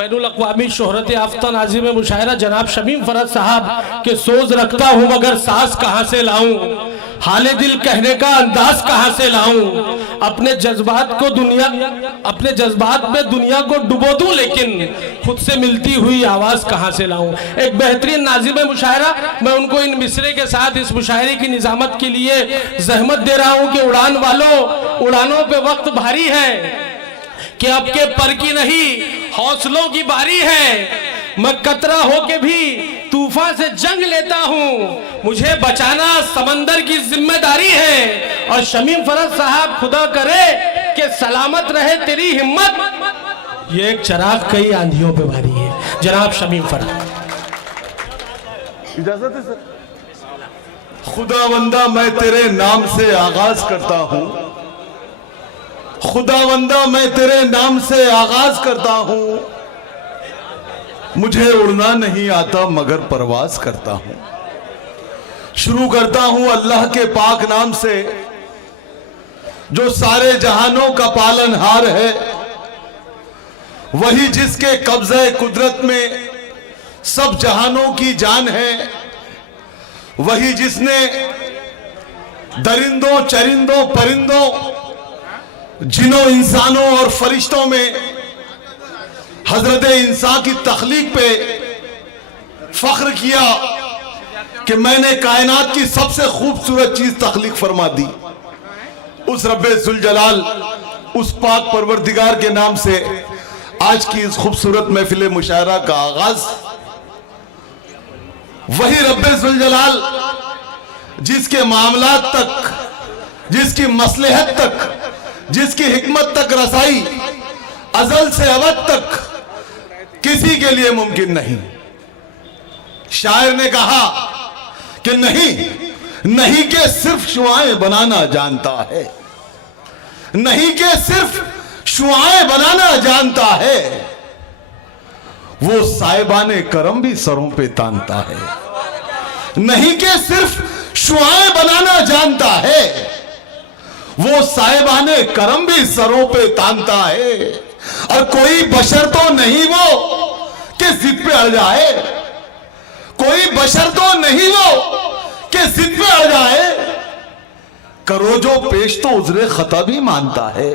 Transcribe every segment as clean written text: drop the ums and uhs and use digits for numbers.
बैनुल अक़वामी शोहरत याफ्ता नाज़िम मुशायरा जनाब शमीम फरज साहब के सोच रखता हूँ मगर सांस कहाँ से लाऊं, हाले दिल कहने का अंदाज कहाँ से लाऊं, अपने जज्बात में दुनिया को डुबो दूं लेकिन खुद से मिलती हुई आवाज कहाँ से लाऊं। एक बेहतरीन नाज़िम मुशायरा, मैं उनको इन मिसरे के साथ इस मुशायरे की निजामत के लिए जहमत दे रहा हूँ कि उड़ान वालों, उड़ानों पे वक्त भारी है कि आपके पर की नहीं हौसलों की बारी है। मैं कतरा होके भी तूफान से जंग लेता हूँ, मुझे बचाना समंदर की जिम्मेदारी है। और शमीम फरज साहब खुदा करे कि सलामत रहे तेरी हिम्मत, ये एक चराग कई आंधियों पे भारी है। जनाब शमीम फरज। इजाजत है सर। खुदावंदा मैं तेरे नाम से आगाज करता हूँ, खुदावंदा मैं तेरे नाम से आगाज करता हूँ, मुझे उड़ना नहीं आता मगर परवाज करता हूँ। शुरू करता हूँ अल्लाह के पाक नाम से जो सारे जहानों का पालनहार है, वही जिसके कब्जे कुदरत में सब जहानों की जान है, वही जिसने दरिंदों चरिंदों परिंदों जिनों इंसानों और फरिश्तों में हजरत इंसान की तख्लीक पे फख्र किया कि मैंने कायनात की सबसे खूबसूरत चीज तख्लीक फरमा दी। उस रब्बे जुल जलाल, उस पाक परवरदिगार के नाम से आज की इस खूबसूरत महफिल मुशायरा का आगाज। वही रब्बे जुल जलाल जिसके मामलात तक, जिसकी मसलहत तक, जिसकी हिकमत तक रसाई अजल से अबद तक किसी के लिए मुमकिन नहीं। शायर ने कहा कि नहीं के सिर्फ शुआएं बनाना जानता है, नहीं के सिर्फ शुआएं बनाना जानता है, वो साहिबाने करम भी सरों पे तानता है। नहीं के सिर्फ शुआएं बनाना जानता है, वो साहिबाने करम भी सरों पे तानता है। और कोई बशर तो नहीं वो कि जिद पे अड़ जाए, कोई बशर तो नहीं वो कि जिद पे अड़ जाए। करो जो पेश तो उजरे खता भी मानता है,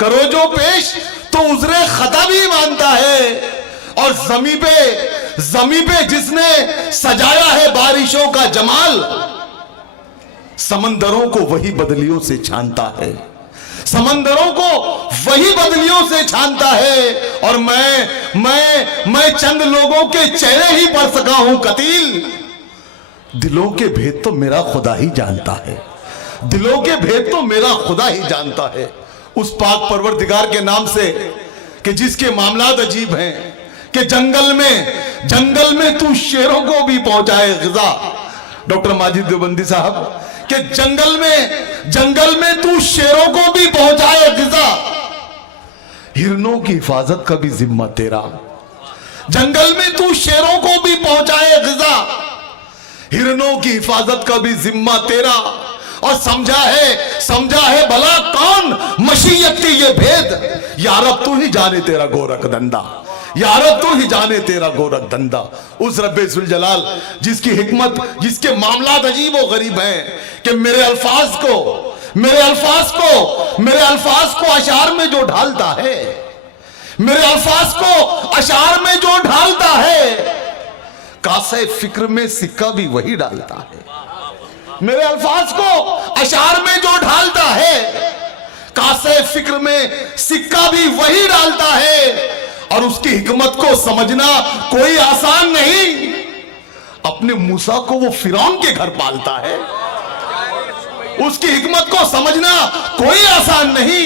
करो जो पेश तो उजरे खता भी मानता है। और जमी पे जिसने सजाया है बारिशों का जमाल, समंदरों को वही बदलियों से छानता है, समंदरों को वही बदलियों से छानता है। और मैं चंद लोगों के चेहरे ही पढ़ सका हूं कतील, दिलों के भेद तो मेरा खुदा ही जानता है, दिलों के भेद तो मेरा खुदा ही जानता है। उस पाक परवरदिगार के नाम से कि जिसके मामलात अजीब हैं कि जंगल में तू शेरों को भी पहुंचाए ग़िज़ा। डॉक्टर माजिद देवबंदी साहब कि जंगल में तू शेरों को भी पहुंचाए ग़िज़ा, हिरनों की हिफाजत का भी जिम्मा तेरा। जंगल में तू शेरों को भी पहुंचाए ग़िज़ा, हिरनों की हिफाजत का भी जिम्मा तेरा। और समझा है भला कौन मशीयत की ये भेद, यारब तू ही जाने तेरा गोरख धंधा, यारब तू ही जाने तेरा गोरख धंधा। उस रब्बे जुल जलाल जिसकी हिकमत, जिसके मामलात अजीब व गरीब हैं कि मेरे अल्फाज को अशार में जो ढालता है, मेरे अल्फाज को अशार में जो ढालता है, कासे फिक्र में सिक्का भी वही डालता है। मेरे अल्फाज को अशार में जो ढालता है, कासे फिक्र में सिक्का भी वही डालता है। और उसकी हिकमत को समझना कोई आसान नहीं। अपने मूसा को वो फिरौन के घर पालता है, उसकी हिकमत को समझना कोई आसान नहीं।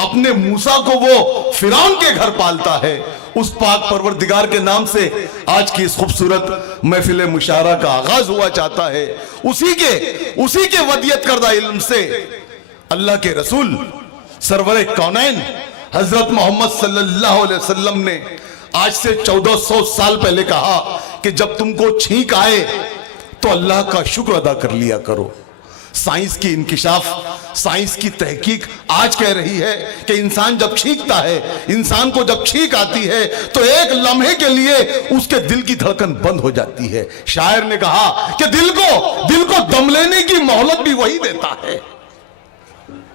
अपने मूसा को वो फिरौन के घर पालता है। उस पाक परवरदिगार के नाम से आज की इस खूबसूरत महफिल मुशायरा का आगाज हुआ चाहता है। उसी के वदियत करदा इल्म से अल्लाह के रसूल सरवरे कौनैन हजरत मोहम्मद सल्लल्लाहु अलैहि वसल्लम ने आज से 1400 साल पहले कहा कि जब तुमको छींक आए तो अल्लाह का शुक्र अदा कर लिया करो। साइंस की इंकिशाफ, साइंस की तहकीक आज कह रही है कि इंसान जब छींकता है, इंसान को जब छींक आती है तो एक लम्हे के लिए उसके दिल की धड़कन बंद हो जाती है। शायर ने कहा कि दिल को दम लेने की मोहलत भी वही देता है,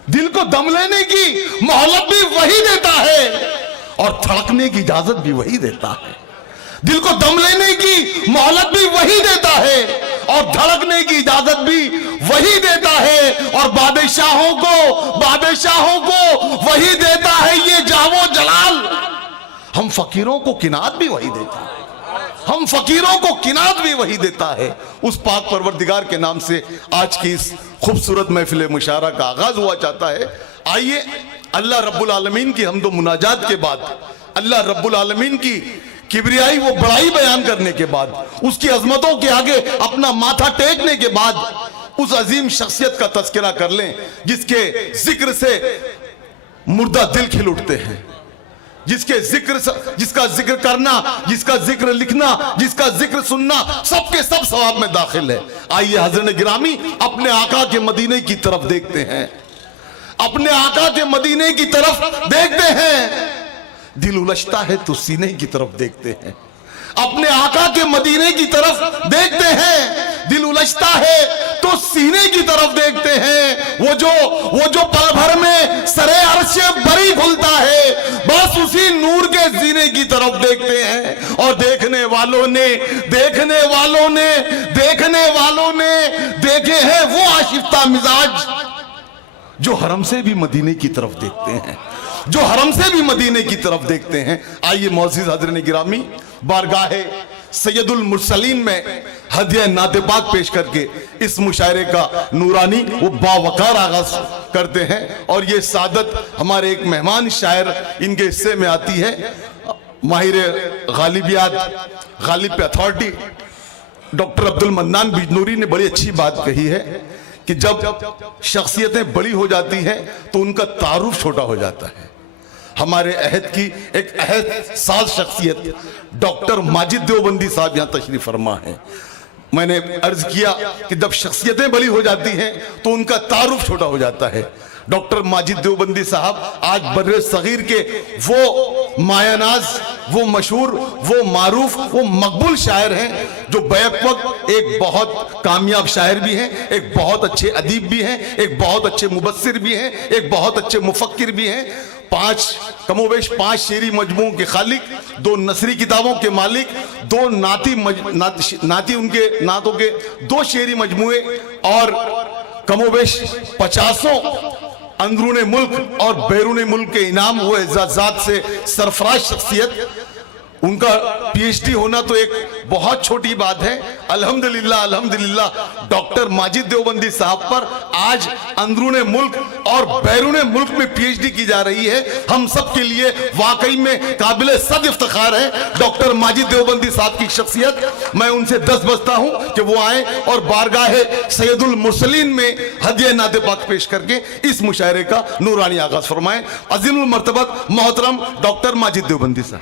दिल को दम लेने की मोहलत भी वही देता है और धड़कने की इजाजत भी वही देता है। दिल को दम लेने की मोहलत भी वही देता है और धड़कने की इजाजत भी वही देता है और बादशाहों को वही देता है ये जावो जलाल। हम फकीरों को किनात भी वही देता है, हम फकीरों को किनात भी वही देता है। उस पाक परवरदिगार के नाम से आज की इस खूबसूरत महफिल मुशारा का आगाज हुआ चाहता है। आइए अल्लाह रब्बुल आलमीन की हमदो मुनाजात के बाद, अल्लाह रब्बुल आलमीन की किबरियाई वो बड़ाई बयान करने के बाद, उसकी अजमतों के आगे अपना माथा टेकने के बाद उस अजीम शख्सियत का तस्करा कर लें जिसके जिक्र से मुर्दा दिल खिल उठते हैं, जिसका जिक्र करना, जिसका जिक्र लिखना, जिसका जिक्र सुनना सबके सब सवाब में दाखिल है। आइए हज़रत गिरामी अपने आका के मदीने की तरफ देखते हैं, अपने आका के मदीने की तरफ देखते हैं। दिल उलझता है तो सीने की तरफ देखते हैं, अपने आका के मदीने की तरफ देखते हैं। दिल उलझता है तो सीने की तरफ देखते हैं। वो जो पल भर में सरे अर्श बरी खुलता है, बस उसी नूर के सीने की तरफ देखते हैं। और देखने वालों ने देखे हैं वो आशिफ्ता मिजाज जो हरम से भी मदीने की तरफ देखते हैं, जो हरम से भी मदीने की तरफ देखते हैं। आइए मौजूद हज़रत गिरामी बारगाह सैयदुल मुरसलीन में हदिया नाते पाक पेश करके इस मुशायरे का नूरानी वो बावकार आगाज करते हैं। और ये सादत हमारे एक मेहमान शायर इनके हिस्से में आती है, माहिर गालिबियात, गालिब पे अथॉरिटी डॉक्टर अब्दुल मन्नान बिजनूरी ने बड़ी अच्छी बात कही है कि जब शख्सियतें बड़ी हो जाती हैं तो उनका तारुफ छोटा हो जाता है। हमारे अहद की एक अहद साज शख्सियत डॉक्टर माजिद देवबंदी साहब यहाँ तशरीफ फरमा है। मैंने अर्ज किया कि जब शख्सियतें बड़ी हो जाती हैं तो उनका तारुफ छोटा हो जाता है। डॉक्टर माजिद देवबंदी साहब आज बर्रे सगीर के वो मायानाज, वो मशहूर, वो मारूफ, वो मकबूल शायर हैं जो बैक वक्त एक बहुत कामयाब शायर भी हैं, एक बहुत अच्छे अदीब भी हैं, एक बहुत अच्छे मुबस्सिर भी हैं, एक बहुत अच्छे मुफक्किर भी हैं। कमोवेश 5 शेरी मजमू के खालिक, 2 नसरी किताबों के मालिक, 2 नाती उनके नातों के 2 शेरी मजमुए और कमोवेश 50 अंदरूने मुल्क और बैरूने मुल्क के इनाम, वो एजाजात से सरफराज शख्सियत। उनका पीएचडी होना तो एक बहुत छोटी बात है। अल्हम्दुलिल्लाह अल्हम्दुलिल्लाह डॉक्टर माजिद देवबंदी साहब पर आज अंदरूने मुल्क और बैरूने मुल्क में पीएचडी की जा रही है। हम सब के लिए वाकई में काबिल सद इफ्तिखार है डॉक्टर माजिद देवबंदी साहब की शख्सियत। मैं उनसे 10 बजता हूं कि वो आए और बारगाह सैयदुल मुरसलीन में हदिया नाते पाक पेश करके इस मुशायरे का नूरानी आगाज फरमाएं। अजीमुल मर्तबत मोहतरम डॉक्टर माजिद देवबंदी साहब।